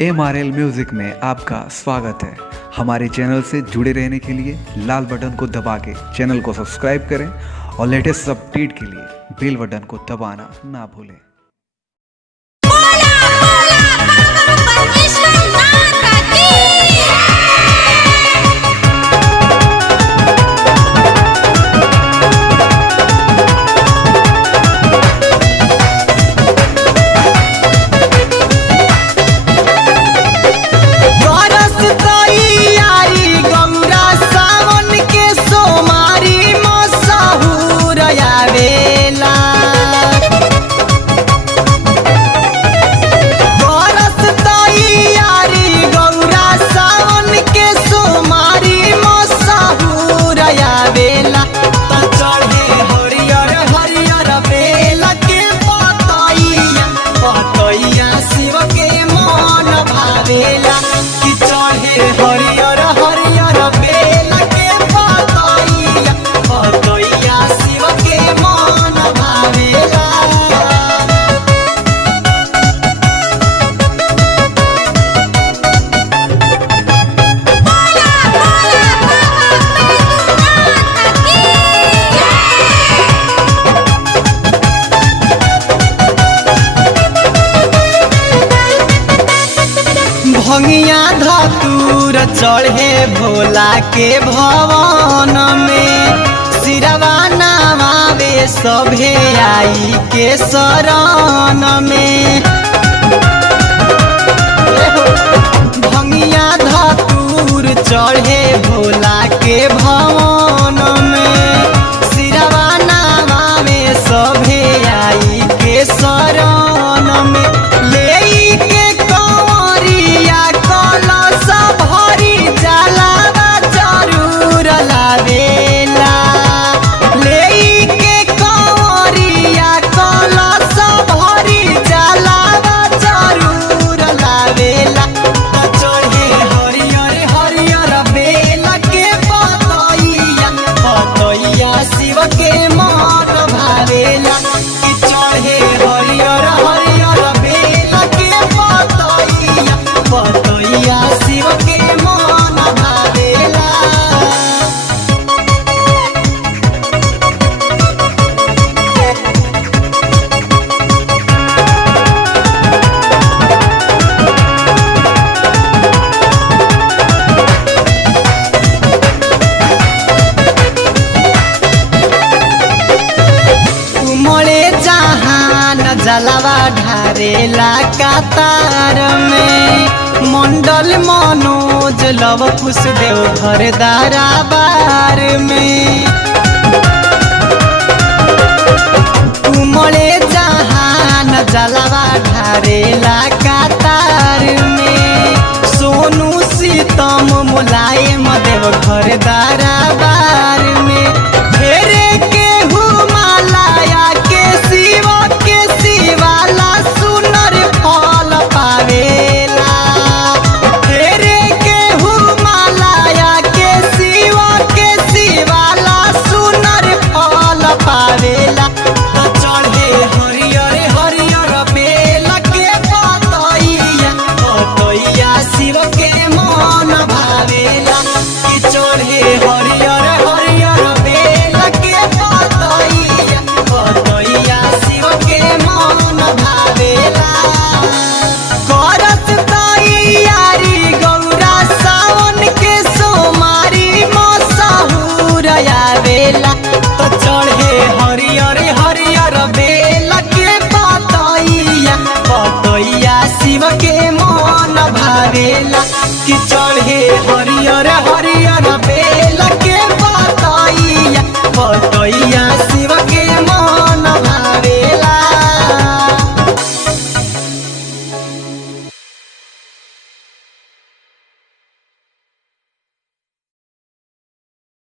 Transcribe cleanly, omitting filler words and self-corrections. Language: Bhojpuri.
MRL म्यूजिक में आपका स्वागत है। हमारे चैनल से जुड़े रहने के लिए लाल बटन को दबा के चैनल को सब्सक्राइब करें और लेटेस्ट अपडेट के लिए बेल बटन को दबाना ना भूलें। भंगिया धतूर चढ़े भोला के भवन में, सिरवा नवावे सभे आई के शरण में। भंगिया धतूर चढ़े भोला के भवन में, सिरवा नवावे सभे आई के शरण में। जलवा ढारेला कतार में, मंडल मनोज लव कुश देव घर दरबार में। उमड़े जहान जलवा ढारेला कतार में, सोनू सीतम मुलायम देव घर दरबार में। फेरे के हुमालया के शिव के शिवाला सुनर फल पावेला। फेरे के हुमालया के शिव के शिवाला सुनर फल पावेला। चढ़े हरियर हरियर बेल के पतैया, पतैया शिव के मन भावेला। कि चढ़े हरियर हरियर बेल के पतैया, पतैया शिव के मन भावेला। करत तैयारी गौरा सावन के सोमारी मसहूर आवेला। तो चढ़े हरियर हरियर बेल के पतैया, पतैया शिव के मन भावेला। कि चढ़े हरियर हरियर